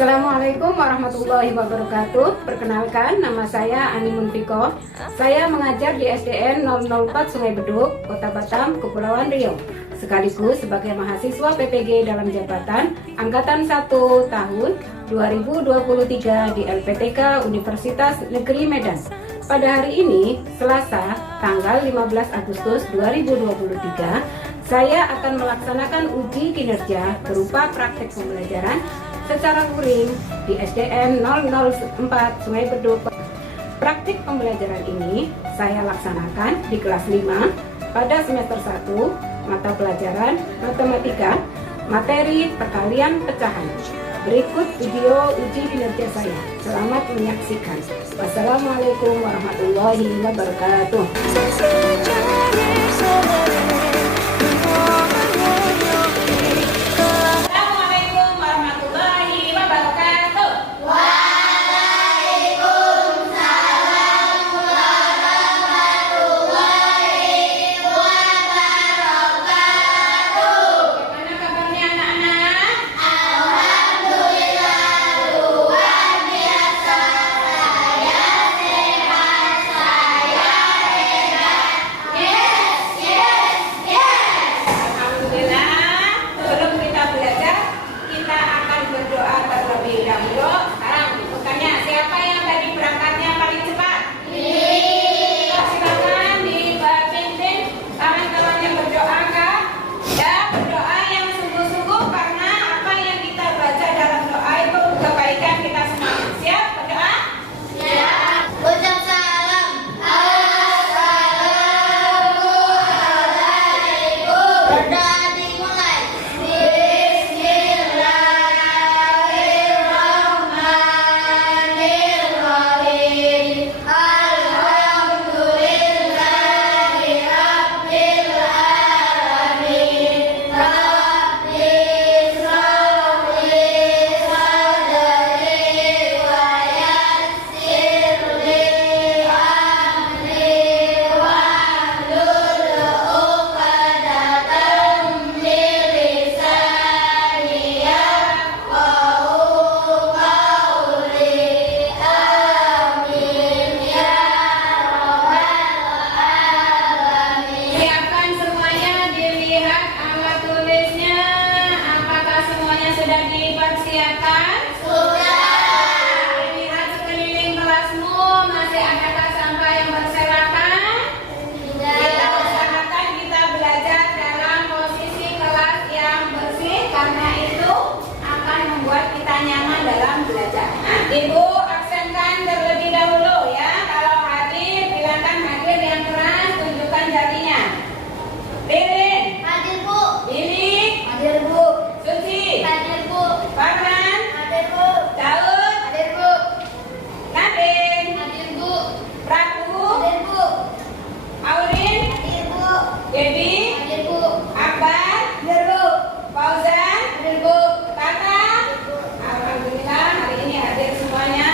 Assalamualaikum warahmatullahi wabarakatuh. Perkenalkan, nama saya Ani Munfiko. Saya mengajar di SDN 004 Sungai Beduk, Kota Batam, Kepulauan Riau. Sekaligus sebagai mahasiswa PPG dalam jabatan Angkatan 1 tahun 2023 di LPTK Universitas Negeri Medan. Pada hari ini, Selasa, tanggal 15 Agustus 2023, saya akan melaksanakan uji kinerja berupa praktek pembelajaran secara luring di SDN 004 Sungai Beduk. Praktik pembelajaran ini saya laksanakan di kelas 5 pada semester 1, mata pelajaran matematika, materi perkalian pecahan. Berikut video uji kinerja saya. Selamat menyaksikan. Wassalamualaikum warahmatullahi wabarakatuh. Nyaman dalam belajar. Ibu aksenkan terlebih dahulu ya. Kalau hadir, bilangkan hadir yang keras, tunjukkan jarinya. Ririn, hadir Bu. Lili, hadir Bu. Suci, hadir Bu. Farhan, hadir Bu. Daud, hadir Bu. Nadine, hadir Bu. Prabu, hadir Bu. Aurin, hadir Bu. Debbie, hadir Bu. Akbar, hadir Bu. Fauzan, hadir Bu. Tata, alhamdulillah hari ini hadir semuanya.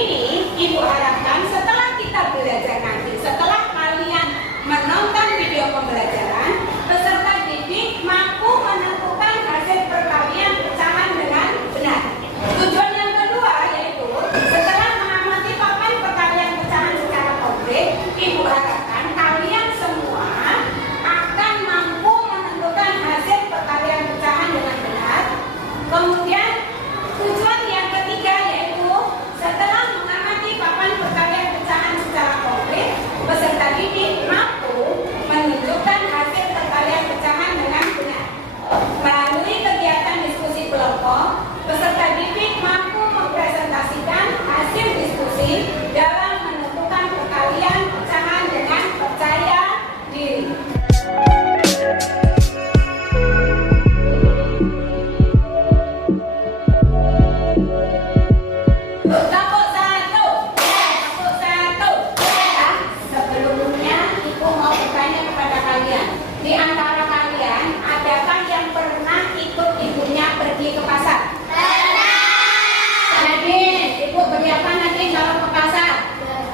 ini Ibu harapkan setelah kita belajar nanti, setelah kalian menonton video pembelajaran, peserta didik mampu menentukan hasil perkalian pecahan dengan benar. Tujuan yang kedua yaitu setelah mengamati papan perkalian pecahan secara konkret, Ibu harapkan kalian semua akan mampu menentukan hasil perkalian pecahan dengan benar. Kemudian tujuan yang ketiga yaitu setelah mengamati papan perkalian pecahan secara konkret, peserta didik mampu menunjukkan hasil perkalian pecahan dengan benar. Melalui kegiatan diskusi kelompok, peserta didik mampu mempresentasikan hasil diskusi dalam menentukan perkalian pecahan dengan percaya diri. Kelompok satu. Kelompok satu. Sebelumnya Ibu mau bertanya kepada kalian, di antara kalian adakah yang pernah ikut ibunya pergi ke pasar? Nadine, Ibu beli apa Nadine kalau ke pasar?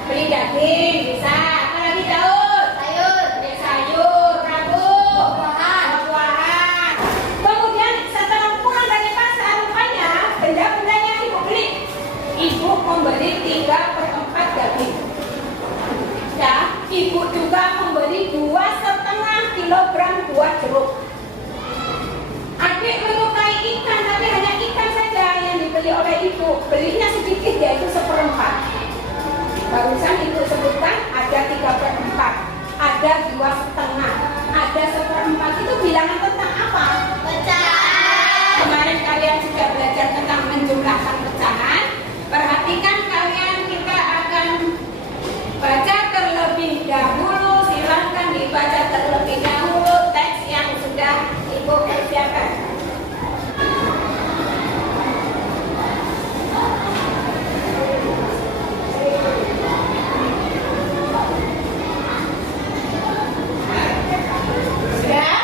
Beli daging, bisa. Apa lagi Daud? Beli sayur, Rabu, buah-buahan. Kemudian setelah pulang dari pasar, rupanya benda-bendanya Ibu beli. Ibu membeli 3/4 daging. Ya, Ibu juga membeli 2,5 kilogram buah jeruk. Adik menyukai ikan, tapi hanya ikan saja yang dibeli oleh Ibu. Belinya sedikit, yaitu 1/4. Barusan Ibu sebutkan ada 3/4, ada 2,5, ada 1/4. Itu bilangan tentang apa? Pecahan. Kemarin kalian sudah belajar tentang menjumlahkan pecahan. Perhatikan kalian, kita akan baca terlebih dahulu. Silakan dibaca terlebih dahulu teks yang sudah Ibu persiapkan. Sudah?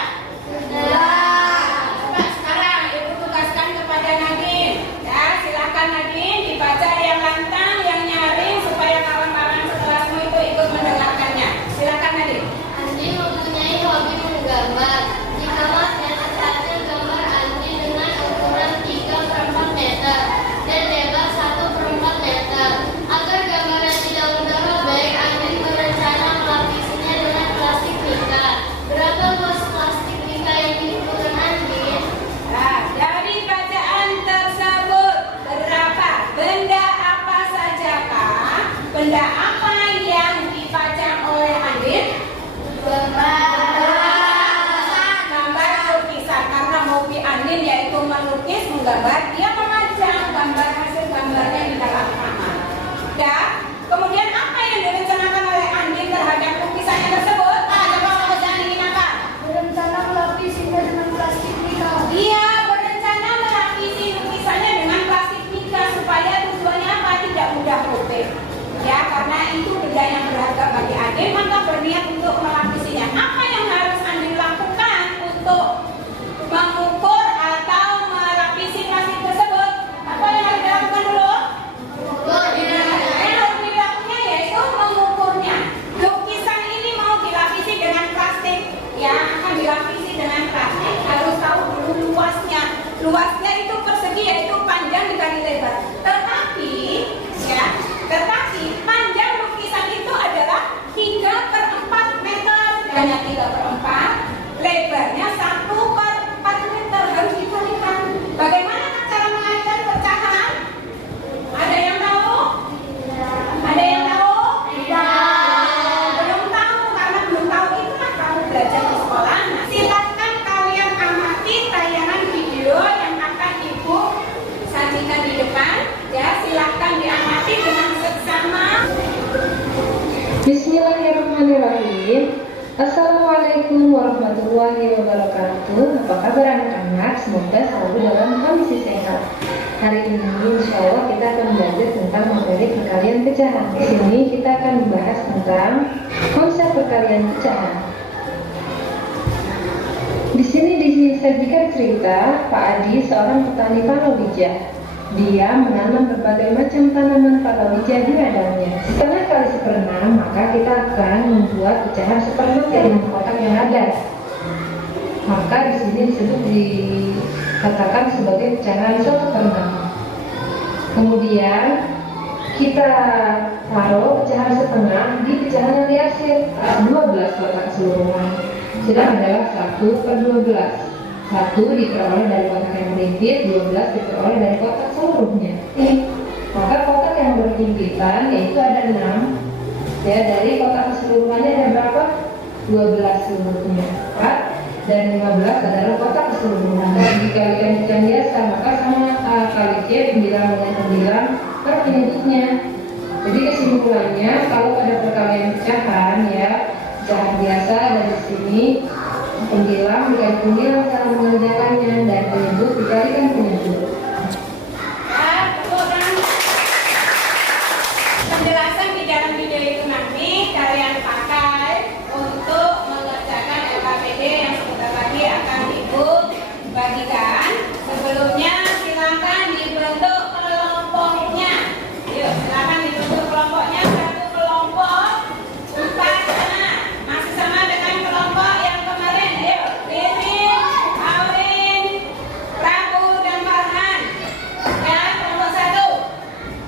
Coba sekarang Ibu tugaskan kepada Nadine. Ya, silakan Nadine dibaca yang lantang, yang nyaring supaya kawan-kawan sekelasmu itu ikut mendengarkannya. Silakan Nadine. Andi mempunyai hobi menggambar. Di kamarnya ada gambar Andi dengan ukuran 3/4 meter dan lebar 1/4 meter. Agar gambarnya tidak mudah robek, Andi berencana melapisinya dengan plastik mika. Berapa luas plastik mika yang dibutuhkan Andi? Nah, dari bacaan tersebut berapa benda apa sajakah? Benda apa yang dipajang oleh Andin? Gambar lukisan, karena hobi Andin yaitu melukis, menggambar, dia memajang gambar hasil gambarnya di dalam kamar. Dan kemudian apa yang direncanakan oleh Andin terhadap lukisannya tersebut? Coba kamu ingin apa? Berencana melapisinya dengan plastik mika. Dia berencana melapisi lukisannya dengan plastik mika supaya tujuannya apa? Tidak mudah robek. Ya, karena itu benda yang berharga bagi Andin, maka berniat untuk melapisinya. Apa yang harus Andin lakukan untuk mengukur atau melapisi plastik tersebut? Apa yang harus dilakukan dulu? Yang harus dilakukannya yaitu mengukurnya. Lukisan ini mau dilapisi dengan plastik, ya akan dilapisi dengan plastik, harus tahu dulu luasnya. Luasnya itu persegi, yaitu panjang dikali lebar. Tetapi panjang lukisan itu adalah 3/4 meter. Hanya 3/4, lebarnya 1/4 meter, harus dikalikan. Bagaimana cara mengajar pecahan? Ada yang tahu? Ada yang tahu? Belum tahu, karena belum tahu itulah kamu belajar di sekolah. Nah, silakan kalian amati tayangan video yang akan Ibu sajikan di depan. Ya, silakan diamati dengan seksama. Bismillahirrahmanirrahim. Assalamualaikum warahmatullahi wabarakatuh. Apa kabar anak-anak? Semoga selalu dalam kondisi sehat. Hari ini insya Allah kita akan belajar tentang materi perkalian pecahan. Di sini kita akan membahas tentang konsep perkalian pecahan. Di sini disajikan cerita Pak Adi, seorang petani palawija. Dia menanam berbagai macam tanaman palawija jadi adanya. Setengah kali 1/6, maka kita akan membuat pecahan 1/6 dari kotak yang ada. Maka di sini dikatakan sebagai pecahan 1/6. Kemudian kita taruh pecahan 1/2 di pecahan yang diarsir 12 kotak keseluruhan. Sudah adalah 1/12. 1 diperoleh dari kotak yang berhimpit, 12 diperoleh dari kotak seluruhnya. Maka kotak yang berhimpitan yaitu ada 6. Ya, dari kotak keseluruhannya ada berapa? 12 seluruhnya. 4 dan 15 adalah kotak keseluruhan. Dikalikan pecahan biasa, maka sama kali C, 9 dengan 9 per penyebutnya. Jadi kesimpulannya, kalau pada perkalian pecahan ya, pecahan biasa dari sini penghilang dikali penghilang cara mengerjakannya, dan penyebut dikalikan penyebut. Penjelasan di dalam video itu nanti kalian pakai untuk mengerjakan LKPD yang sebentar lagi akan Ibu bagikan. Sebelumnya silakan dibentuk kelompoknya. Yuk, silakan dibentuk kelompoknya. Satu kelompok 4 anak. Masih sama dengan kelompok yang kemarin. Yuk, Ririn, Aurin, Prabu, dan Farhan. Ya, kelompok 1.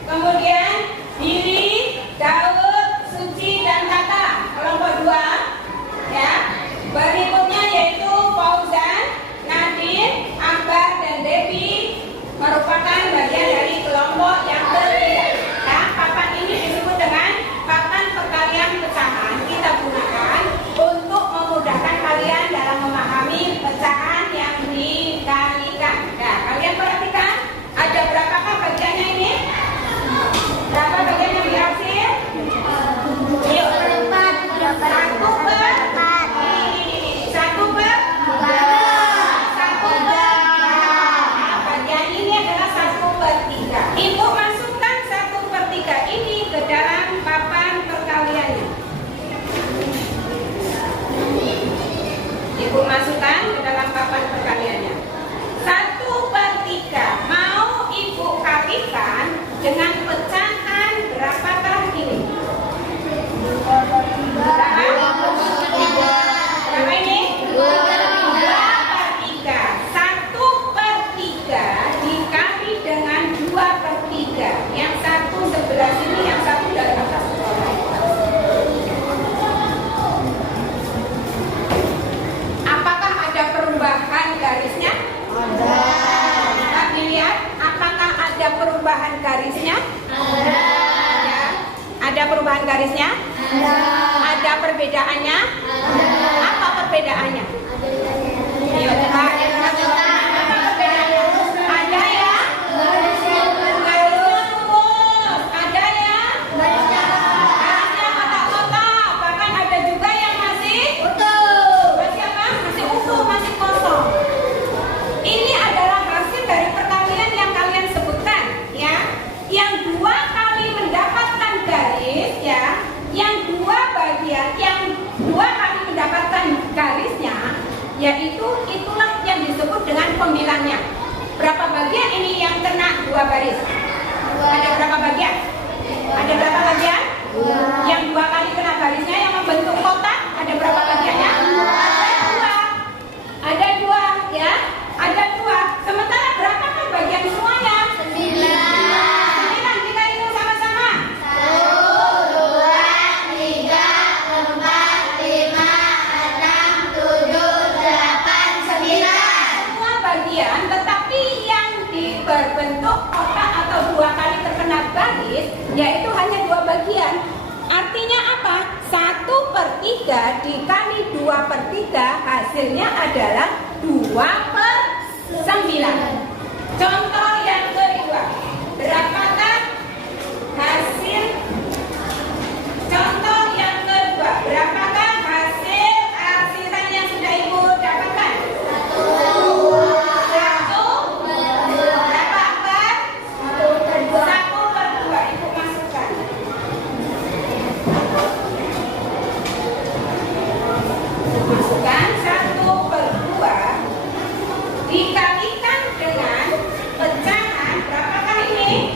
Kemudian Diri, Daud, Suci, dan Tata. Kelompok 2. Ya. Berikutnya yaitu Fauzan, Nadine, Akbar, dan Devi merupakan bagian dari kelompok yang ketiga. Nah, papan ini disebut dengan papan perkalian pecahan. Kita gunakan untuk memudahkan kalian dalam memahami pecahan yang dikalikan. Nah, kalian perhatikan ada berapakah bagiannya ini? Berapa bagian yang dihasil? Yuk, 1/3. Bagian ini adalah 1/3. Ibu masukkan 1/3 ini ke dalam papan perkaliannya. Ibu masukkan ke dalam papan perkaliannya. 1/3 mau Ibu kalikan dengan pecahan berapakah ini? Berapa ini? 2/3. 1/3 dikali dengan 2/3. Yang satu sebelah sini, yang satu dari atas ke bawah. Apakah ada perubahan garisnya? Ada. Kita dilihat, apakah ada perubahan garisnya? Ada. Ya. Ada perubahan garisnya? Ada. Ada perbedaannya? Ada. Apa perbedaannya? Ayo, coba. Apa perbedaannya? Ada ya? Garisnya lurus. Ada ya? Garisnya kotak-kotak. Bahkan ada juga yang masih utuh. Masih apa? Masih utuh, masih kosong. Ini adalah hasil dari perkalian yang kalian sebutkan, ya. Yang 2 kali mendapatkan garis, ya. Yang 2 bagian, yang 2 kali mendapatkan garisnya, yaitu itulah yang disebut dengan pembilangnya. Berapa bagian ini yang kena 2 garis? Ada berapa bagian? Ada berapa bagian? Yang 2 kali kena garisnya yang membentuk kotak, ada berapa bagiannya? Ada 2, ya. Ada 2. Sementara berapakah bagian semuanya? 9. Kita hitung sama-sama. 1, 2, 3, 4, 5, 6, 7, 8, 9. Semua bagian, tetapi yang berbentuk kotak atau 2 kali terkena garis, yaitu hanya 2 bagian. Artinya apa? 1/3 dikali 2/3 hasilnya adalah 2/9. Contoh yang kedua, berapakah hasil? Contoh yang kedua, berapakah hasil arsiran yang sudah Ibu dapatkan? 1. Berapa akbar? 1/2. Ibu masukkan. Masukkan 1/2 dikalikan dengan pecahan berapakah ini?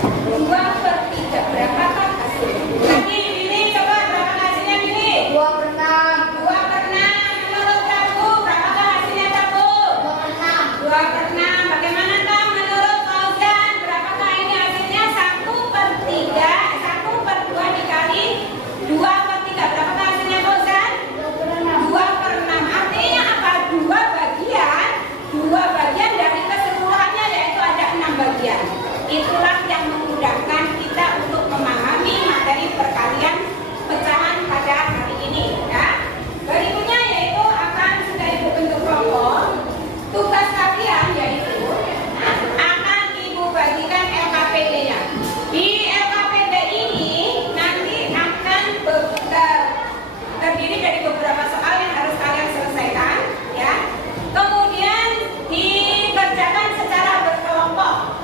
2/3. Berapakah hasilnya? Lagi pilih, coba berapa hasilnya pilih? 2/6. 2/6. Menurut kamu berapakah hasilnya kamu? 2/6. 2/6. Bagaimana Kang? Menurut Fauzan berapakah ini hasilnya? 1/3. 1/2 dikali 2/3. Berapakah hasilnya Fauzan? 2/6. Artinya apa? Dua bagian dari keseluruhannya, yaitu ada 6 bagian. Itulah yang memudahkan kita untuk memahami materi perkalian pecahan pada hari ini, ya. Berikutnya yaitu akan sudah Ibu bentuk kelompok. Tugas kalian yaitu akan Ibu bagikan LKPD-nya. Di LKPD ini nanti akan terdiri dari beberapa soal yang harus kalian selesaikan, ya. Kemudian dikerjakan secara berkelompok.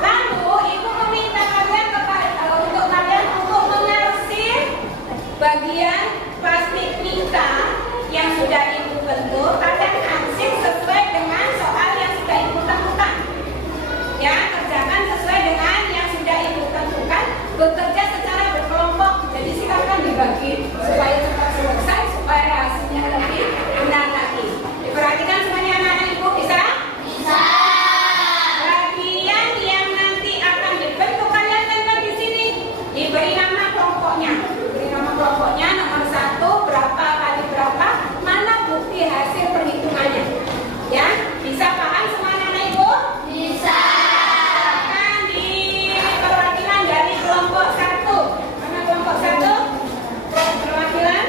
Lalu Ibu meminta kalian untuk mengarsip bagian plastik minta yang sudah Ibu bentuk. Kalian arsip sesuai dengan soal yang sudah Ibu tentukan. Ya, kerjakan sesuai dengan yang sudah Ibu tentukan. Bekerja secara berkelompok. Jadi silakan dibagi supaya cepat selesai, supaya hasilnya lebih benar lagi. Diperhatikan semuanya anak-anak Ibu, bisa? Bisa. Bagian yang nanti akan dibentuk kalian tempel di sini diberi nama kelompoknya. Diberi nama kelompoknya nomor 1 berapa kali berapa, mana bukti hasil perhitungannya. Ya, bisa paham semua anak-anak Ibu? Bisa. Silakan di perwakilan dari kelompok 1. Mana kelompok 1? Perwakilan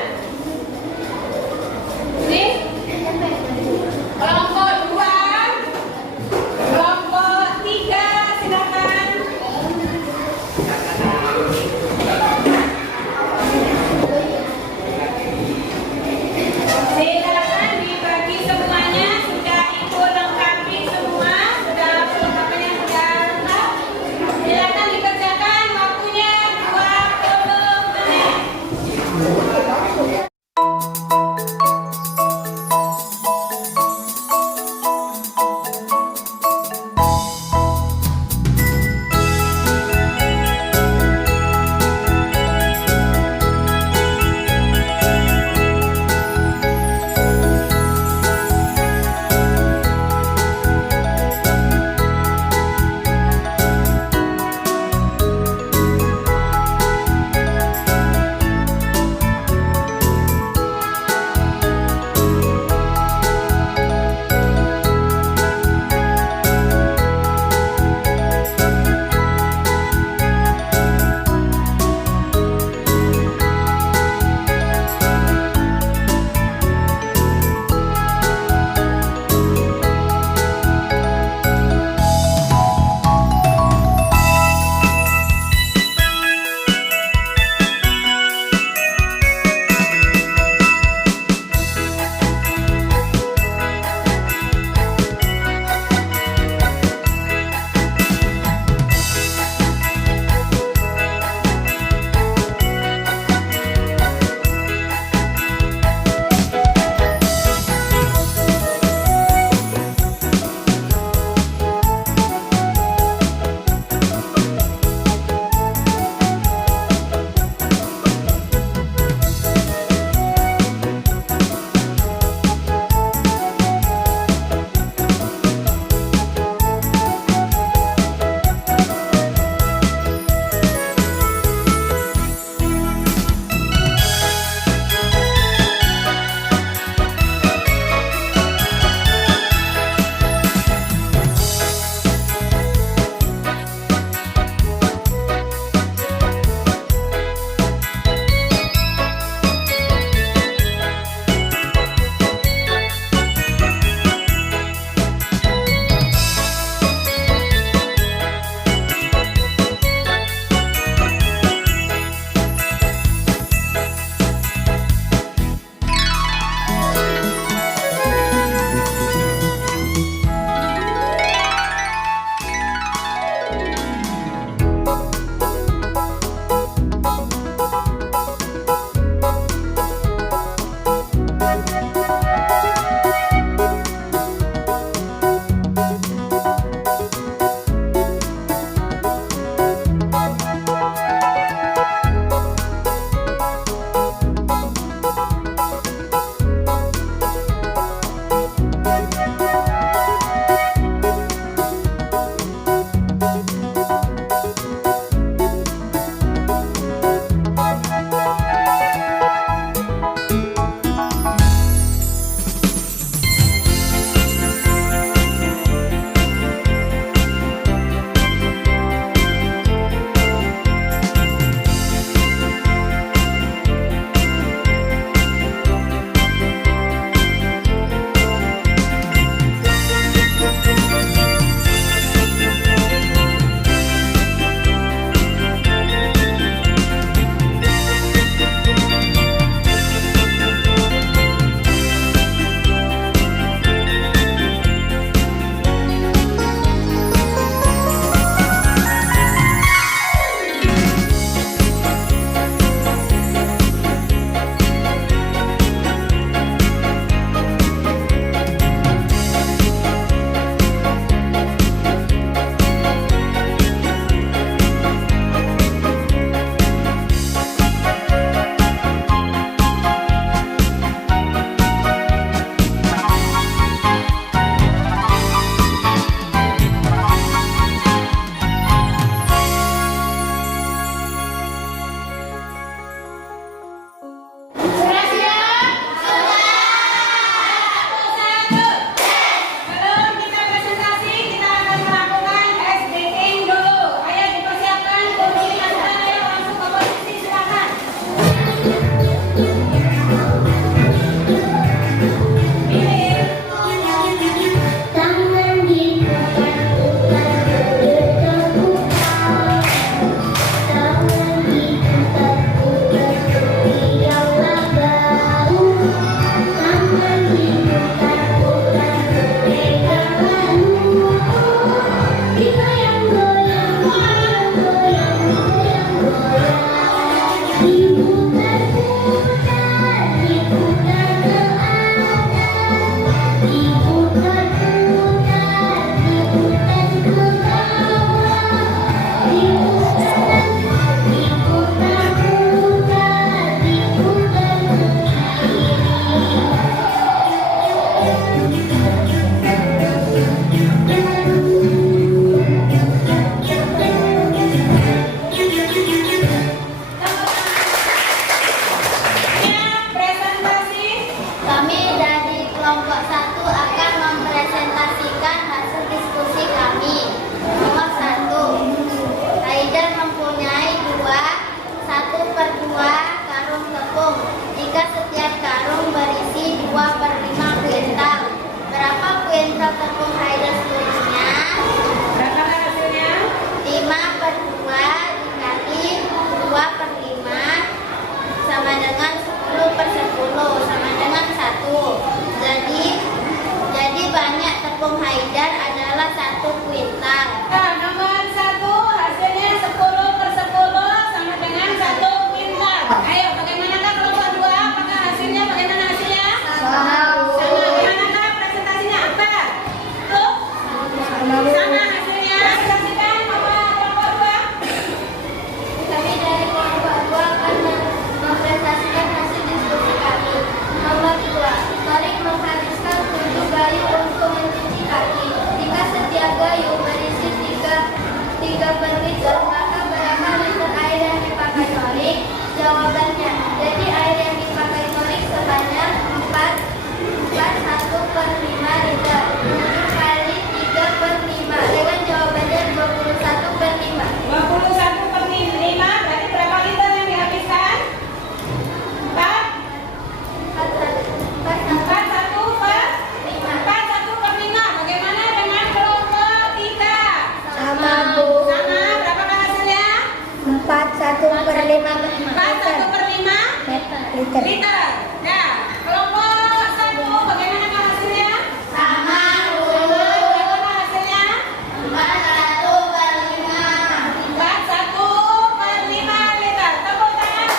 liter. Nah, kelompok 1 bagaimana hasilnya? Sama dulu. Bagaimana hasilnya? 41/5 liter. Tepuk tangan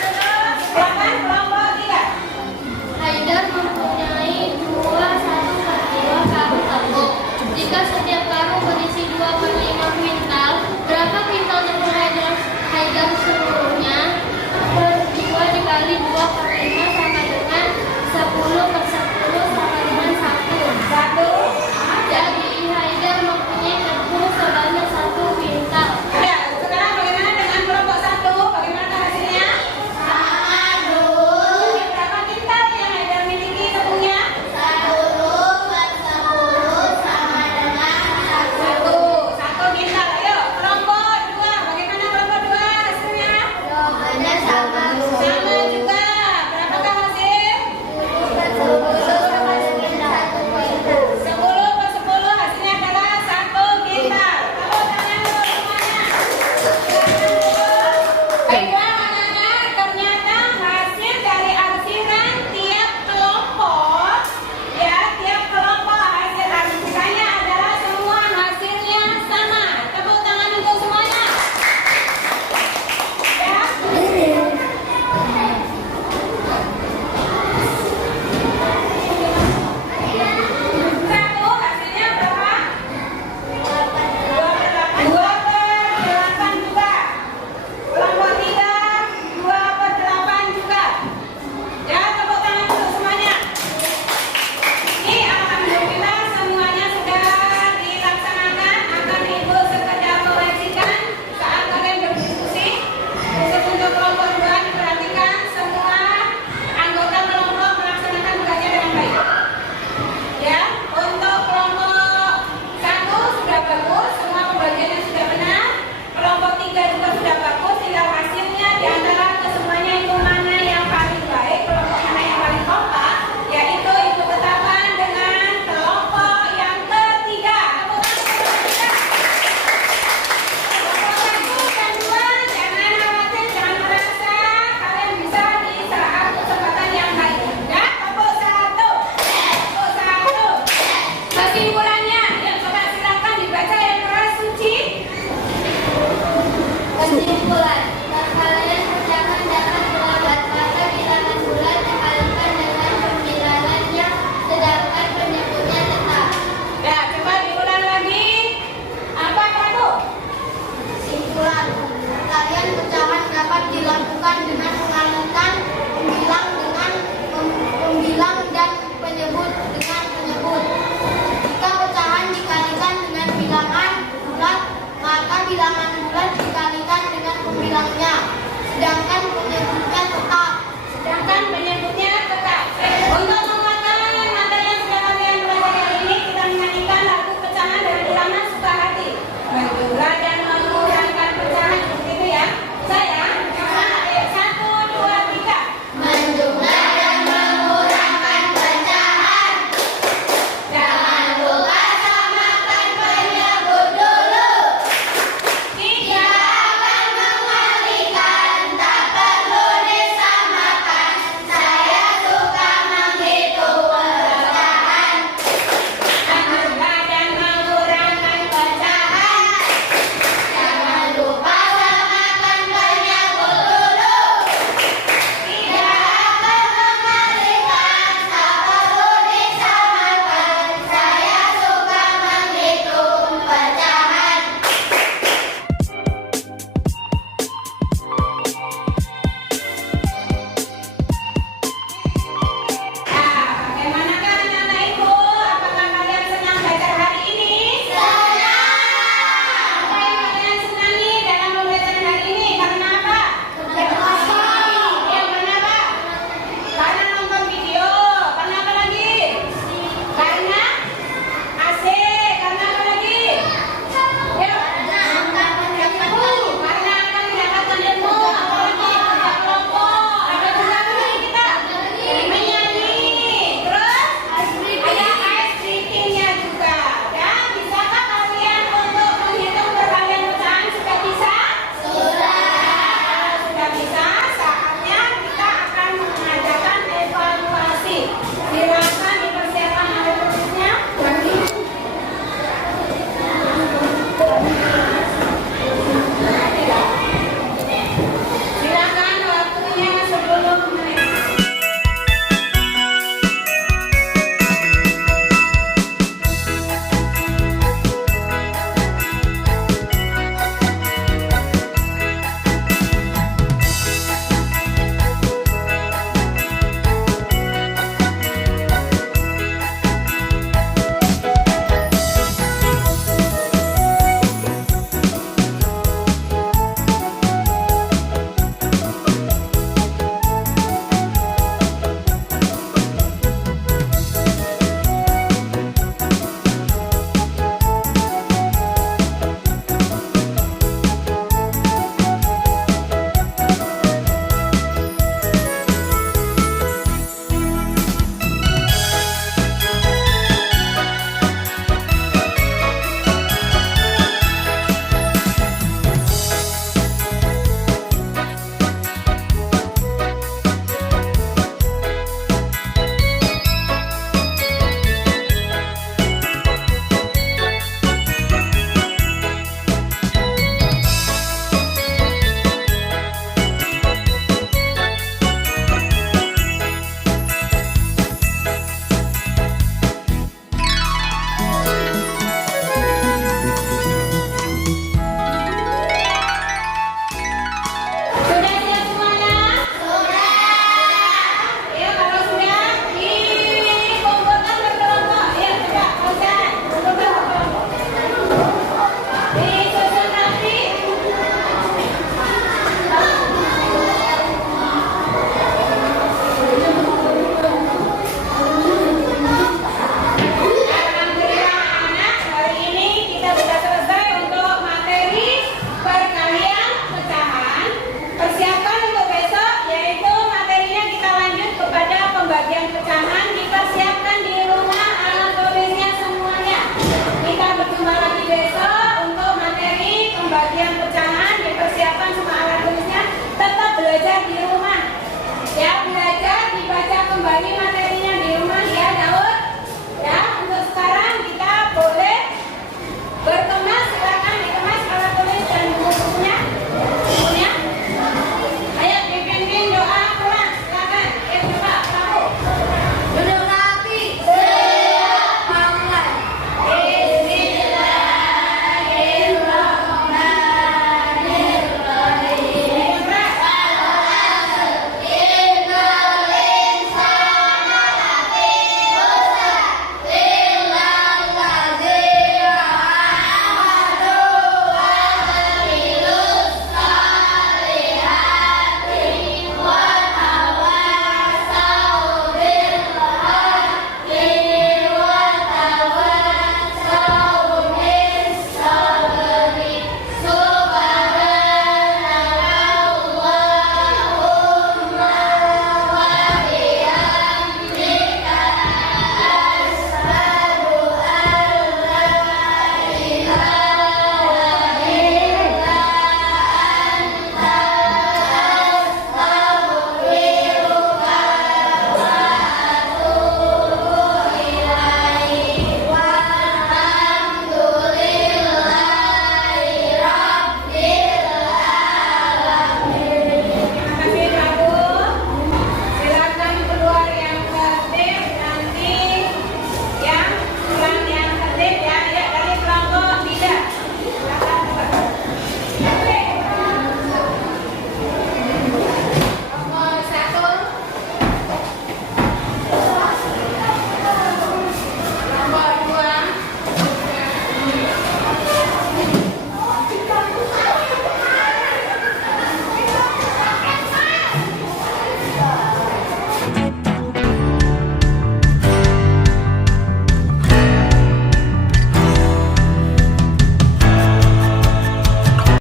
untuk kelompok 3. Haidar mempunyai 21/2 karung tepung. Jika setiap karung berisi 2/5 kuintal, berapa kuintal tepung Haidar seluruhnya? 2 dikali 2/5 sama dengan 10%.